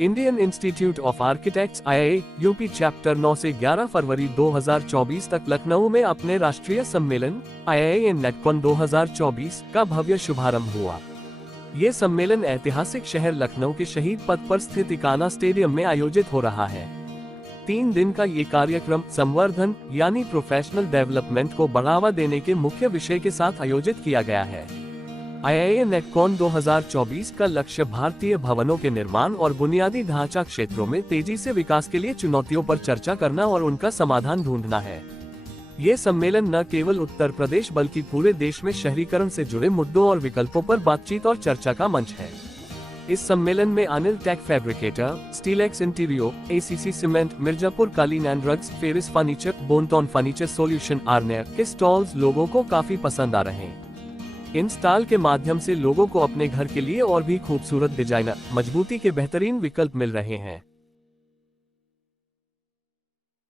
Indian institute of architects IIA UP chapter 9 से 11 फरवरी 2024 तक लखनऊ में अपने राष्ट्रीय सम्मेलन IIA नेटकॉन 2024 का भव्य शुभारंभ हुआ। ये सम्मेलन ऐतिहासिक शहर लखनऊ के शहीद पथ पर स्थित इकाना स्टेडियम में आयोजित हो रहा है। 3 दिन का ये कार्यक्रम संवर्धन यानी प्रोफेशनल डेवलपमेंट को बढ़ावा देने के मुख्य विषय के साथ आयोजित किया गया है। IIA नेटकॉन 2024 का लक्ष्य भारतीय भवनों के निर्माण और बुनियादी ढांचा क्षेत्रों में तेजी से विकास के लिए चुनौतियों पर चर्चा करना और उनका समाधान ढूंढना है। ये सम्मेलन न केवल उत्तर प्रदेश बल्कि पूरे देश में शहरीकरण से जुड़े मुद्दों और विकल्पों पर बातचीत और चर्चा का मंच है। इस सम्मेलन में Anil tech fabricator, Steelex Interio, ACC cement, Mirzapur Kaleen and rugs, Ferris furniture, Bonton furniture solution आर्नेर के स्टॉल्स लोगों को काफी पसंद आ रहे हैं। इन स्टॉल के माध्यम से लोगों को अपने घर के लिए और भी खूबसूरत डिजाइनर, मजबूती के बेहतरीन विकल्प मिल रहे हैं।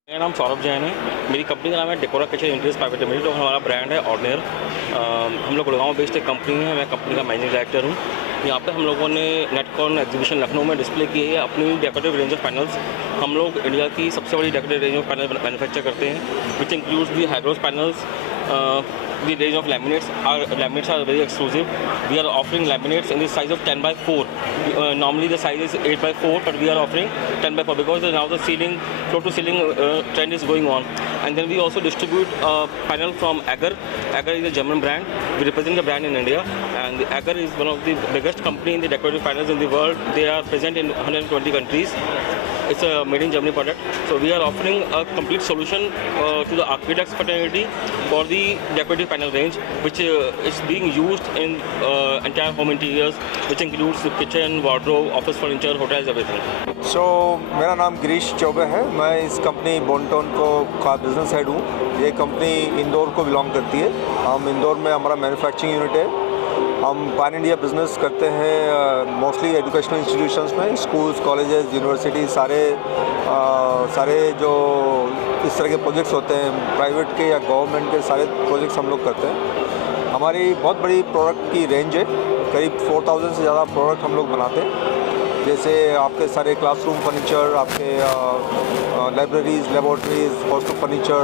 मेरा नाम सौरभ जैन है। मेरी कंपनी का नाम है डेकोरा किचन इंटीरियर्स प्राइवेट लिमिटेड और हमारा ब्रांड है ऑर्डिनर। हम लोग गुड़गांव बेस्ड एक कंपनी है। मैं कंपनी का मैनेजिंग डायरेक्टर हूँ। यहाँ पे हम लोगों ने नेटकॉन एग्जीबिशन लखनऊ में डिस्प्ले की है अपनी डेकोरेटिव रेंज ऑफ पैनल्स। हम लोग इंडिया की सबसे बड़ी decorative range of panel manufacture करते हैं, which includes the Hygros panels, the range of laminates. Our laminates are very exclusive. We are offering laminates in the size of 10 by 4. Normally the size is 8 by 4, but we are offering 10 by 4 because now the ceiling, floor to ceiling trend is going on. And then we also distribute a panel from Agar. Agar is a German brand. We represent the brand in India, and Agar is one of the biggest company in the decorative panels in the world. They are present in 120 countries. It's a made in Germany product. So we are offering a complete solution to the architects fraternity for the decorative panel range, which is being used in entire home interiors, which includes the kitchen, wardrobe, office furniture, hotels, everything. So मेरा नाम गिरीश चौबे है। मैं इस company बोनटॉन का business head हूँ। ये company Indore को belong करती है। हम इंदौर में हमारा मैन्युफैक्चरिंग यूनिट है। हम पैन इंडिया बिजनेस करते हैं मोस्टली एजुकेशनल इंस्टीट्यूशंस में, स्कूल्स, कॉलेजेस, यूनिवर्सिटी, सारे जो इस तरह के प्रोजेक्ट्स होते हैं प्राइवेट के या गवर्नमेंट के, सारे प्रोजेक्ट्स हम लोग करते हैं। हमारी बहुत बड़ी प्रोडक्ट की रेंज है, करीब 4000 से ज़्यादा प्रोडक्ट हम लोग बनाते हैं। जैसे आपके सारे क्लासरूम फर्नीचर, आपके libraries, laboratories, hostel furniture,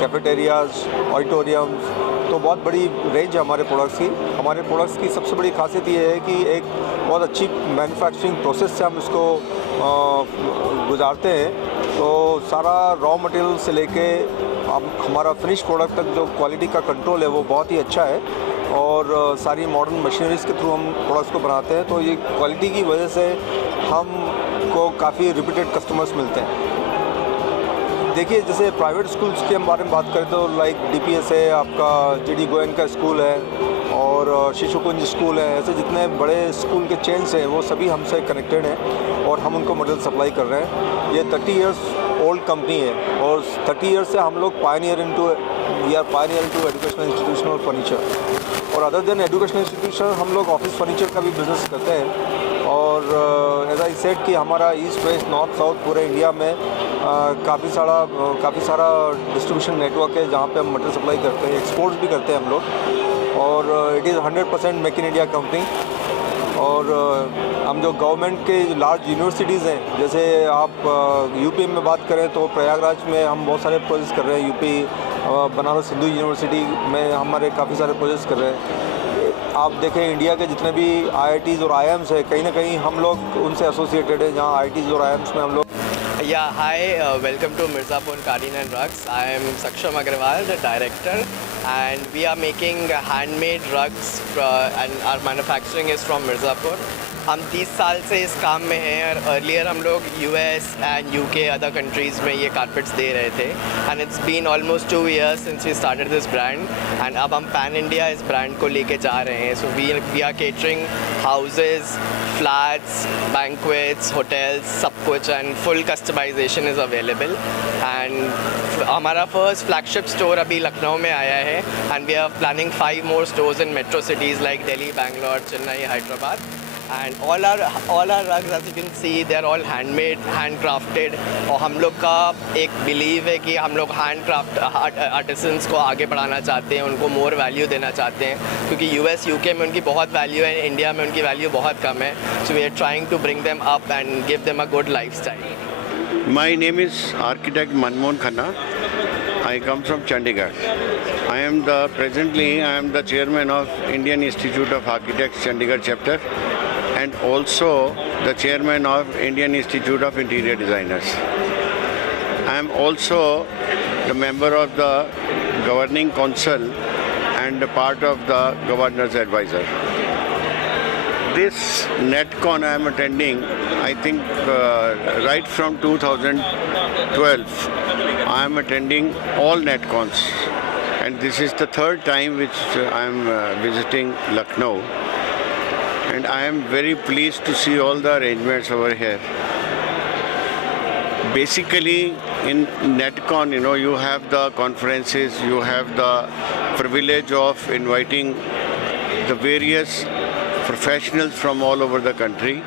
cafeterias, auditoriums, तो बहुत बड़ी रेंज है हमारे प्रोडक्ट्स की। हमारे प्रोडक्ट्स की सबसे बड़ी खासियत ये है कि एक बहुत अच्छी मैन्युफैक्चरिंग प्रोसेस से हम इसको गुजारते हैं। तो सारा रॉ मटेरियल से लेके हमारा फिनिश प्रोडक्ट तक जो क्वालिटी का कंट्रोल है वो बहुत ही अच्छा है, और सारी मॉडर्न मशीनरीज़ के थ्रू हम प्रोडक्ट्स को बनाते हैं। तो ये क्वालिटी की वजह से हमको काफ़ी रिपीटेड कस्टमर्स मिलते हैं। देखिए, जैसे प्राइवेट स्कूल्स के बारे में बात करें तो लाइक DPS है, आपका JD गोयन का स्कूल है, और शिशुकुंज स्कूल है। ऐसे जितने बड़े स्कूल के चेन्स हैं वो सभी हमसे कनेक्टेड हैं और हम उनको मटेरियल सप्लाई कर रहे हैं। ये 30 इयर्स ओल्ड कंपनी है, और 30 इयर्स से हम लोग Pioneer into educational institutional furniture. और अदर देन एजुकेशनल इंस्टीट्यूशन हम लोग ऑफिस फर्नीचर का भी बिज़नेस करते हैं। और एज आई सेड कि हमारा ईस्ट वेस्ट नॉर्थ साउथ पूरे इंडिया में काफ़ी सारा डिस्ट्रीब्यूशन नेटवर्क है जहाँ पे हम मटेरियल सप्लाई करते हैं, एक्सपोर्ट्स भी करते हैं हम लोग। और it is 100% make in India company. और हम जो गवर्नमेंट के लार्ज यूनिवर्सिटीज़ हैं, जैसे आप यूपी में बात करें तो प्रयागराज में हम बहुत सारे प्रोजेक्ट्स कर रहे हैं। यूपी बनारस हिंदू यूनिवर्सिटी में हमारे काफ़ी सारे प्रोजेक्ट्स कर रहे हैं। आप देखें इंडिया के जितने भी IITs और IIMs है, कहीं ना कहीं हम लोग उनसे एसोसिएटेड है, जहाँ IITs और IIMs में हम लोग। Yeah, hi, welcome to Mirzapur Kaleen and Rugs. I am Saksham Agrawal, the director, and we are making handmade rugs and our manufacturing is from Mirzapur. हम 30 साल से इस काम में हैं, और अर्लियर हम लोग US and UK other countries में ये कारपेट्स दे रहे थे। And it's been almost 2 years since we started this brand, and अब हम पैन इंडिया इस ब्रांड को लेके जा रहे हैं। So we are catering houses, flats, banquets, hotels, सब कुछ, and full customisation is available. And हमारा फर्स्ट फ्लैगशिप स्टोर अभी लखनऊ में आया है, and we are planning 5 more stores in metro cities like Delhi, Bangalore, Chennai, Hyderabad. and all our rugs, as you can see, they're all handmade, handcrafted. और हम लोग का एक बिलीव है कि हम लोग हैंडक्राफ्ट आर्टिसंस को आगे बढ़ाना चाहते हैं, उनको मोर वैल्यू देना चाहते हैं, क्योंकि US UK में उनकी बहुत वैल्यू है, इंडिया में उनकी वैल्यू बहुत कम है. So we are trying to bring them up and give them a good lifestyle. My name is Architect Manmohan Khanna. I come from Chandigarh. I am the chairman of Indian Institute of Architects Chandigarh chapter, and also the chairman of Indian Institute of Interior Designers. I am also the member of the governing council and a part of the governor's advisor. This NetCon I am attending, I think right from 2012, I am attending all NetCons, and this is the third time which I am visiting Lucknow, and I am very pleased to see all the arrangements over here. Basically, in NetCon, you have the conferences, you have the privilege of inviting the various professionals from all over the country.